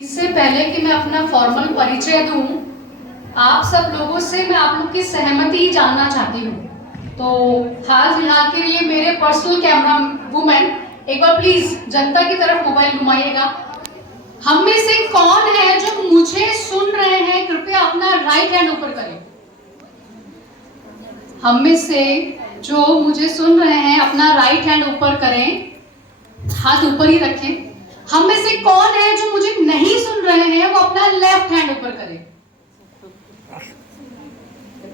इससे पहले कि मैं अपना फॉर्मल परिचय दूं, आप सब लोगों से मैं आप लोग की सहमति जानना चाहती हूँ। तो हाल फिलहाल के लिए मेरे पर्सनल कैमरा वुमेन एक बार प्लीज जनता की तरफ मोबाइल घुमाइएगा। हम में से कौन है जो मुझे सुन रहे हैं? कृपया अपना राइट हैंड ऊपर करें। हम में से जो मुझे सुन रहे हैं अपना राइट हैंड ऊपर करें, हाथ ऊपर ही रखें। हम में से कौन है जो मुझे नहीं सुन रहे हैं वो अपना लेफ्ट हैंड ऊपर करें।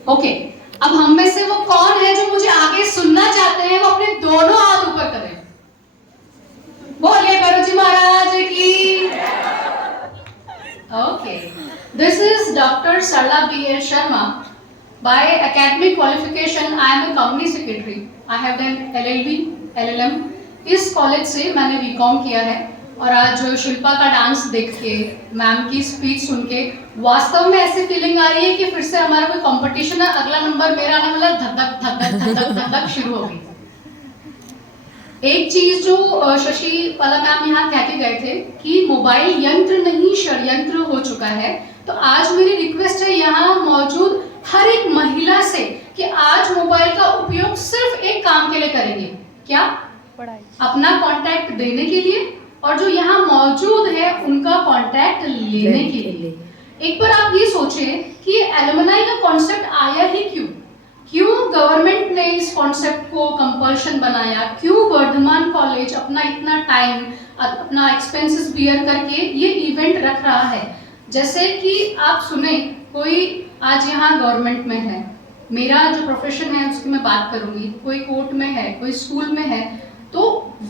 ओके, अब हम में से वो कौन है जो मुझे आगे सुनना चाहते हैं वो अपने दोनों हाथ ऊपर करें। बोलिए करो जी महाराज की। Okay, this is doctor Sarla B.L. Sharma. By academic qualification, I am a company secretary. I have done LLB, LLM. इस कॉलेज से मैंने B.Com किया है और आज शिल्पा का डांस देख के, मैम की स्पीच सुन के वास्तव में ऐसी फीलिंग आ रही है कि फिर से हमारा कोई कंपटीशन है, अगला नंबर मेरा आने वाला, धक धक धक धक धक धक धक धक शुरू हो गई। एक चीज जो शशि वाला मैम यहाँ कह के गए थे कि मोबाइल यंत्र नहीं षड्यंत्र हो चुका है, तो आज मेरी रिक्वेस्ट है यहाँ मौजूद हर एक महिला से कि आज मोबाइल का उपयोग सिर्फ एक काम के लिए करेंगे। क्या? पढ़ाई। अपना कांटेक्ट देने के लिए और जो यहाँ मौजूद है उनका कांटेक्ट लेने के लिए। एक बार आप ये सोचें कि एलुमनाई का कॉन्सेप्ट आया ही क्यों? क्यों गवर्नमेंट ने इस कॉन्सेप्ट को कंपल्शन बनाया? क्यों वर्धमान कॉलेज अपना इतना टाइम, अपना एक्सपेंसेस बियर करके ये इवेंट रख रहा है? जैसे कि आप सुने, कोई आज यहाँ गवर्नमेंट में है, मेरा जो प्रोफेशन है उसकी मैं बात करूंगी, कोई कोर्ट में है, कोई स्कूल में है, तो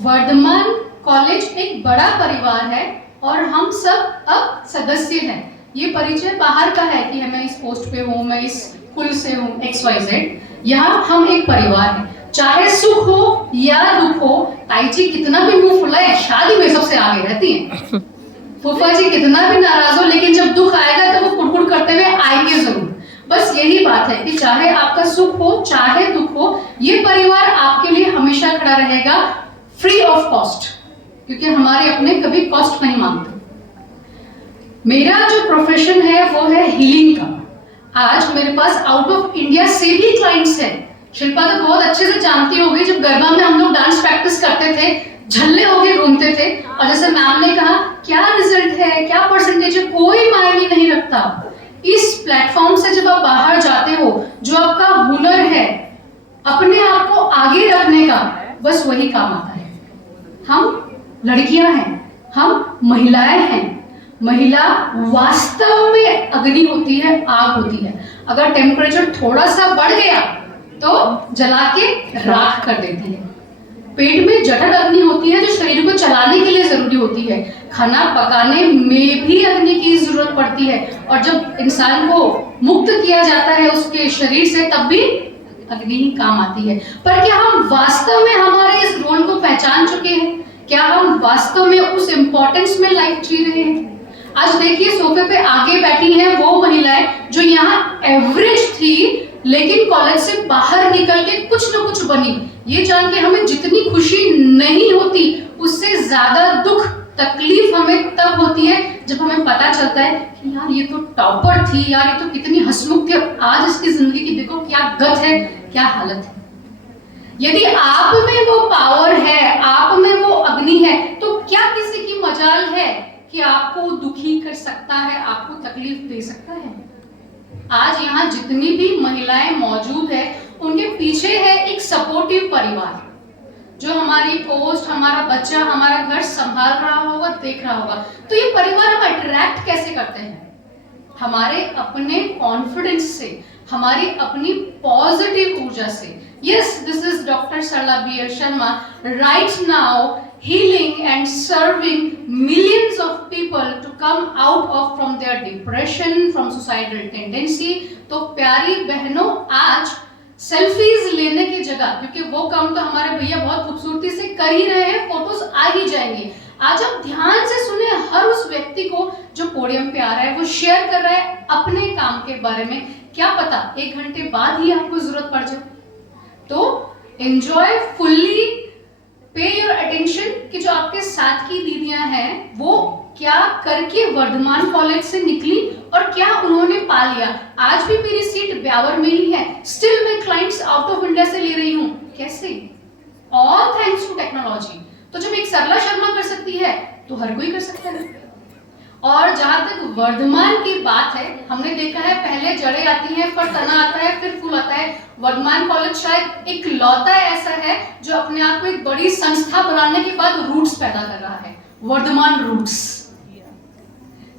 वर्धमान कॉलेज एक बड़ा परिवार है और हम सब अब सदस्य हैं। ये परिचय बाहर का है कि मैं इस पोस्ट पे हूँ, मैं इस कुल से हूँ, XYZ। यहाँ हम एक परिवार हैं, चाहे सुख हो या दुख हो। ताई जी कितना भी मुंह फुलाए, शादी में सबसे आगे रहती है। फूफा जी कितना भी नाराज हो, लेकिन जब दुख आएगा तो वो कुड़कुड़ करते हुए आएंगे जरूर। बस यही बात है कि चाहे आपका सुख हो चाहे दुख हो, ये परिवार आपके लिए हमेशा खड़ा रहेगा, फ्री ऑफ कॉस्ट, क्योंकि हमारे अपने कभी कॉस्ट नहीं मांगते। मेरा जो प्रोफेशन है वो है हीलिंग का। आज मेरे पास आउट ऑफ इंडिया से भी क्लाइंट्स हैं। शिल्पा तो बहुत अच्छे से जानती होगी, जब गरबा में हम लोग डांस प्रैक्टिस करते थे, झल्ले होके घूमते थे, और जैसे मैम ने कहा क्या रिजल्ट है, क्या परसेंटेज है, कोई मायने नहीं रखता। इस प्लेटफॉर्म से जब आप बाहर जाते हो, जो आपका हुनर है अपने आप को आगे रखने का, बस वही काम आता है। हम लड़कियां हैं, हम महिलाएं हैं। महिला वास्तव में अग्नि होती है, आग होती है। अगर टेम्परेचर थोड़ा सा बढ़ गया तो जला के राख कर देती है। पेट में जठर अग्नि होती है जो शरीर को चलाने के लिए जरूरी होती है। खाना पकाने में भी अग्नि की जरूरत पड़ती है, और जब इंसान को मुक्त किया जाता है उसके शरीर से, तब भी अग्नि ही काम आती है। पर क्या हम वास्तव में हमारे इस रोल को पहचान चुके हैं? क्या हम वास्तव में उस इंपॉर्टेंस में लाइफ जी रहे हैं? आज देखिए, सोफे पे आगे बैठी हैं वो महिलाएं जो यहाँ एवरेज थी, लेकिन कॉलेज से बाहर निकल के कुछ न कुछ बनी। ये जान के हमें जितनी खुशी नहीं होती, उससे ज्यादा दुख तकलीफ हमें तब होती है जब हमें पता चलता है कि यार ये तो टॉपर थी, यार ये तो कितनी हंसमुख थी, आज इसकी जिंदगी की देखो क्या गत है, क्या हालत है। यदि आप में वो पावर है, आप में वो अग्नि है, तो क्या किसी की मजाल है कि आपको दुखी कर सकता है, आपको तकलीफ दे सकता है? आज यहाँ जितनी भी महिलाएं मौजूद है, उनके पीछे है एक सपोर्टिव परिवार जो हमारी पोस्ट, हमारा बच्चा, हमारा घर संभाल रहा होगा, देख रहा होगा। तो ये परिवार हम अट्रैक्ट कैसे करते हैं? हमारे अपने कॉन्फिडेंस से, हमारी अपनी पॉजिटिव ऊर्जा से। Yes, this is doctor Sarla B.L. Sharma, right now healing and serving millions of people to come out of from their depression, from suicidal tendency। तो प्यारी बहनों, आज सेल्फीज लेने की जगह, क्योंकि वो काम तो हमारे भैया बहुत खूबसूरती से कर ही रहे हैं, फोटोज आ ही जाएंगे। आज आप ध्यान से सुने हर उस व्यक्ति को जो पोडियम पे आ रहा है, वो शेयर कर रहा है अपने काम के बारे में। क्या पता 1 घंटे बाद ही आपको जरूरत पड़ जाए। तो एंजॉय फुल्ली, पे योर अटेंशन कि जो आपके साथ की दीदियां हैं वो क्या करके वर्धमान कॉलेज से निकली और क्या उन्होंने पा लिया। आज भी मेरी सीट ब्यावर में ही है, स्टिल मैं क्लाइंट्स आउट ऑफ इंडिया से ले रही हूँ। कैसे? All thanks to technology. तो जब एक सरला शर्मा कर सकती है तो हर कोई कर सकता है। और जहां तक वर्धमान की बात है, हमने देखा है पहले जड़ें आती हैं, फिर तना आता है, फिर फूल आता है। वर्धमान कॉलेज शायद एक लौता ऐसा है जो अपने आप में एक बड़ी संस्था बनाने के बाद रूट्स पैदा कर रहा है, वर्धमान रूट्स।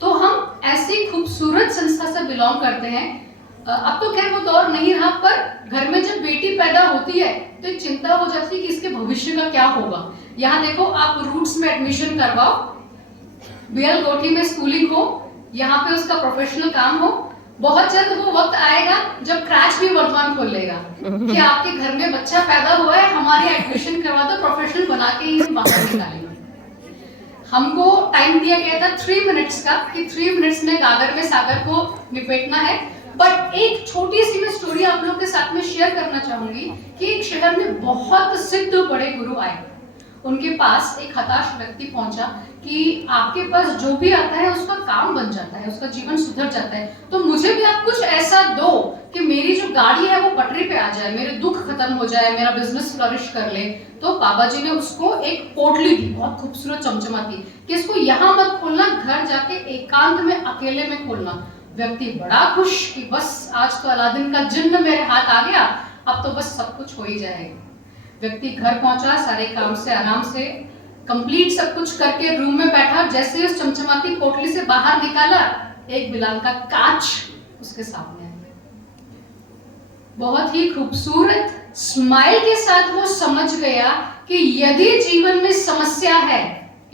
तो हम ऐसी खूबसूरत संस्था से बिलोंग करते हैं। अब तो खैर वो दौर नहीं रहा, पर घर में जब बेटी पैदा होती है तो एक चिंता हो जाती है कि इसके भविष्य का क्या होगा। यहाँ देखो, आप रूट्स में एडमिशन करवाओ, बीएल गोठी में स्कूलिंग हो, यहाँ पे उसका प्रोफेशनल काम हो। बहुत जल्द वो वक्त आएगा जब क्रैच भी वर्धमान खोल लेगा कि आपके घर में बच्चा पैदा हुआ है, हमारे एडमिशन करवा दो, प्रोफेशनल बना के ही हम बाहर निकालेंगे। हमको टाइम दिया गया था 3 मिनट्स का कि 3 मिनट्स में गागर में सागर को निपेटना है। बट एक छोटी सी मैं स्टोरी आप लोगों के साथ में शेयर करना चाहूंगी कि एक शहर में बहुत सिद्ध बड़े गुरु आए। उनके पास एक हताश व्यक्ति पहुंचा कि आपके पास जो भी आता है उसका काम बन जाता है, उसका जीवन सुधर जाता है, तो मुझे भी आप कुछ ऐसा दो कि मेरी जो गाड़ी है वो पटरी पे आ जाए, मेरे दुख खत्म हो जाए, मेरा बिजनेस फ्लरिश कर ले। तो बाबा जी ने उसको एक पोटली दी, बहुत खूबसूरत चमचमाती, कि इसको यहाँ मत खोलना, घर जाके एकांत में अकेले में खोलना। व्यक्ति बड़ा खुश कि बस आज तो अलादीन का जिन्न मेरे हाथ आ गया, अब तो बस सब कुछ हो ही जाएगा। व्यक्ति घर पहुंचा, सारे काम से आराम से कंप्लीट सब कुछ करके रूम में बैठा, जैसे ही उस चमचमाती पोटली से बाहर निकाला, एक बिलाल का कांच उसके सामने आया। बहुत ही खूबसूरत स्माइल के साथ वो समझ गया कि यदि जीवन में समस्या है,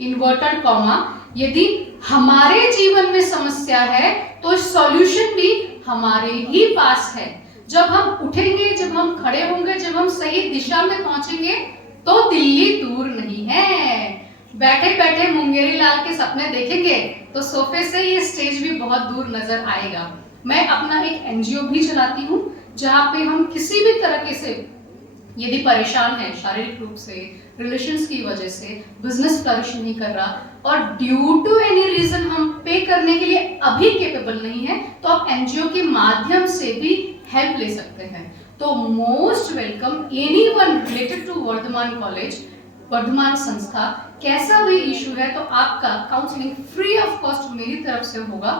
इन्वर्टेड कॉमा, यदि हमारे जीवन में समस्या है तो सॉल्यूशन भी हमारे ही पास है। जब हम उठेंगे, जब हम खड़े होंगे, जब हम सही दिशा में पहुंचेंगे तो दिल्ली दूर नहीं है। बैठे बैठे मुंगेरी लाल के सपने देखेंगे तो सोफे से ये स्टेज भी बहुत दूर नजर आएगा। मैं अपना एक एनजीओ भी चलाती हूँ जहाँ पे हम किसी भी तरीके से यदि परेशान है, शारीरिक रूप से, रिलेशंस की वजह से, बिजनेस फ्लरिश नहीं कर रहा और ड्यू टू एनी रीजन हम पे करने के लिए अभी कैपेबल नहीं है, तो आप एनजीओ के माध्यम से भी हेल्प ले सकते हैं। तो most welcome anyone related to Vardhman college, Vardhman संस्था। कैसा भी इशू है तो आपका काउंसलिंग फ्री ऑफ कॉस्ट मेरी तरफ से होगा,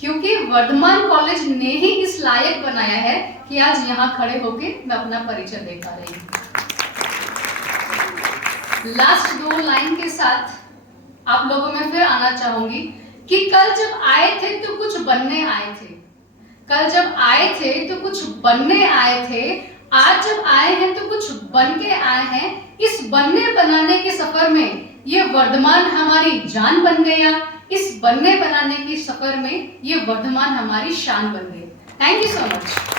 क्योंकि वर्धमान कॉलेज ने ही इस लायक बनाया है कि आज यहाँ खड़े होके मैं अपना परिचय दे पा रही हूँ। लास्ट 2 लाइन के साथ आप लोगों में फिर आना चाहूंगी कि कल जब आए थे तो कुछ बनने आए थे, कल जब आए थे तो कुछ बनने आए थे, आज जब आए हैं तो कुछ बन के आए हैं। इस बनने बनाने के सफर में ये वर्धमान हमारी जान बन गया, इस बनने बनाने के सफर में ये वर्धमान हमारी शान बन गई। Thank you so much.